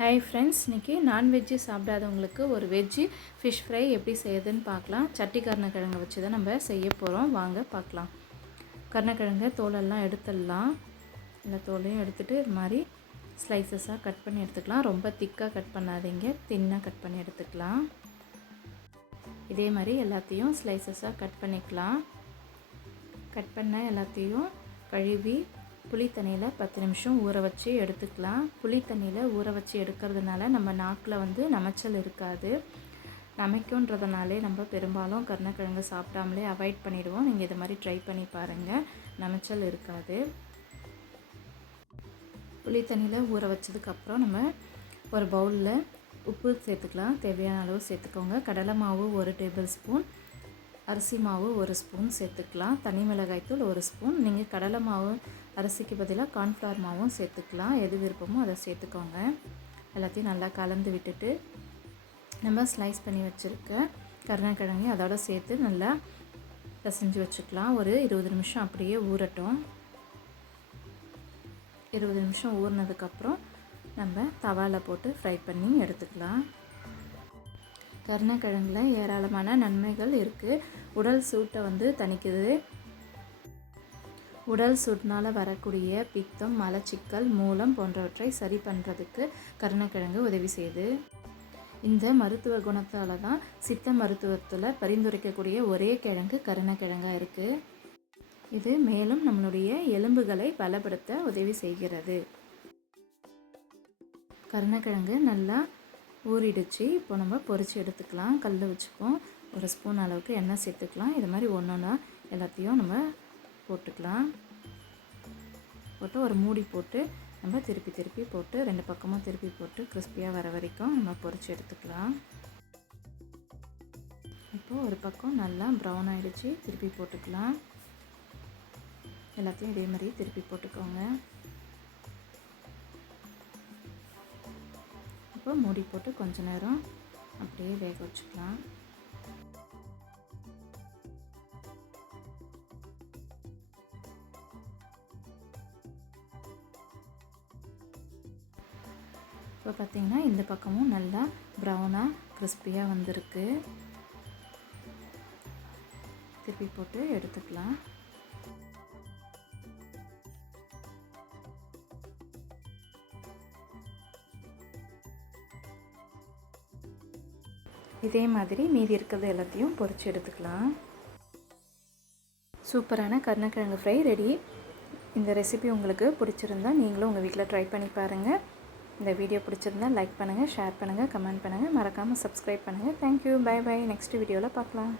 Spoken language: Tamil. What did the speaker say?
ஹாய் ஃப்ரெண்ட்ஸ், இன்றைக்கி நான்வெஜ்ஜு சாப்பிடாதவங்களுக்கு ஒரு வெஜ்ஜு ஃபிஷ் ஃப்ரை எப்படி செய்யுதுன்னு பார்க்கலாம். சட்டி கருணக்கிழங்கை வச்சு தான் நம்ம செய்ய போகிறோம். வாங்க பார்க்கலாம். கருணக்கிழங்கை தோலெல்லாம் எடுத்துடலாம். இந்த தோலையும் எடுத்துகிட்டு இது மாதிரி ஸ்லைசஸாக கட் பண்ணி எடுத்துக்கலாம். ரொம்ப திக்காக கட் பண்ணாதீங்க, தின்னாக கட் பண்ணி எடுத்துக்கலாம். இதே மாதிரி எல்லாத்தையும் ஸ்லைசஸாக கட் பண்ணிக்கலாம். கட் பண்ண எல்லாத்தையும் கழுவி புளி தண்ணியில் 10 நிமிஷம் ஊற வச்சு எடுத்துக்கலாம். புளி தண்ணியில் ஊற வச்சு எடுக்கிறதுனால நம்ம நாக்கில் நமைச்சல் இருக்காது. நமைக்குன்றதுனாலே நம்ம பெரும்பாலும் கருணக்கிழங்கு சாப்பிடாமலே அவாய்ட் பண்ணிவிடுவோம். நீங்கள் இது மாதிரி ட்ரை பண்ணி பாருங்கள், நமைச்சல் இருக்காது. புளி தண்ணியில் ஊற வச்சதுக்கப்புறம் நம்ம ஒரு பவுலில் உப்பு சேர்த்துக்கலாம். தேவையான அளவு சேர்த்துக்கோங்க. கடலை மாவு 1 டேபிள் ஸ்பூன், அரிசி மாவு 1 ஸ்பூன் சேர்த்துக்கலாம். தனி மிளகாய்த்தூள் 1 ஸ்பூன். நீங்கள் கடலை மாவு அரிசிக்கு பதிலாக கார்ன்ஃப்ளவர் மாவும் சேர்த்துக்கலாம். எது விருப்பமோ அதை சேர்த்துக்கோங்க. எல்லாத்தையும் நல்லா கலந்து விட்டுட்டு நம்ம ஸ்லைஸ் பண்ணி வச்சுருக்க கருணக்கிழங்கு அதோட சேர்த்து நல்லா பிசைஞ்சு வச்சுக்கலாம். ஒரு 20 நிமிஷம் அப்படியே ஊறட்டும். 20 நிமிஷம் ஊறினதுக்கப்புறம் நம்ம தவாவில் போட்டு ஃப்ரை பண்ணி எடுத்துக்கலாம். கருணக்கிழங்குல ஏராளமான நன்மைகள் இருக்குது. உடல் சூட்டை தணிக்குது. உடல் சூட்னால் வரக்கூடிய பித்தம், மலச்சிக்கல், மூலம் போன்றவற்றை சரி பண்ணுறதுக்கு கருணக்கிழங்கு உதவி செய்யுது. இந்த மருத்துவ குணத்தால் தான் சித்த மருத்துவத்தில் பரிந்துரைக்கக்கூடிய ஒரே கிழங்கு கருணக்கிழங்காக இருக்குது. இது மேலும் நம்மளுடைய எலும்புகளை பலப்படுத்த உதவி செய்கிறது. கருணக்கிழங்கு நல்லா ஊறிடுச்சு. இப்போ நம்ம பொரித்து எடுத்துக்கலாம். கல் வச்சுக்குவோம். 1 ஸ்பூன் அளவுக்கு எண்ணெய் சேர்த்துக்கலாம். இது மாதிரி ஒன்றா எல்லாத்தையும் நம்ம போட்டுக்கலாம். போட்டு ஒரு மூடி போட்டு நம்ம திருப்பி போட்டு 2 பக்கமும் திருப்பி போட்டு கிறிஸ்பியாக வர வரைக்கும் நம்ம பொரித்து எடுத்துக்கலாம். இப்போது ஒரு பக்கம் நல்லா ப்ரௌன் ஆகிடுச்சு. திருப்பி போட்டுக்கலாம். எல்லாத்தையும் இதே மாதிரி திருப்பி போட்டுக்கோங்க. இப்போ மூடி போட்டு கொஞ்ச நேரம் அப்படியே வேக வச்சுக்கலாம். இப்போ பார்த்திங்கன்னா இந்த பக்கமும் நல்லா ப்ரௌனாக கிறிஸ்பியாக வந்திருக்கு. திருப்பி போட்டு எடுத்துக்கலாம். இதே மாதிரி மீதி இருக்கிறது எல்லாத்தையும் பொரித்து எடுத்துக்கலாம். சூப்பரான கருணக்கிழங்கு ஃப்ரை ரெடி. இந்த ரெசிபி உங்களுக்கு பிடிச்சிருந்தா நீங்களும் உங்கள் வீட்டில் ட்ரை பண்ணி பாருங்கள். இந்த வீடியோ பிடிச்சிருந்தா லைக் பண்ணுங்கள், ஷேர் பண்ணுங்கள், கமெண்ட் பண்ணுங்கள், மறக்காமல் சப்ஸ்கிரைப் பண்ணுங்கள். Thank you, by by. நெக்ஸ்ட் வீடியோவில் பார்க்கலாம்.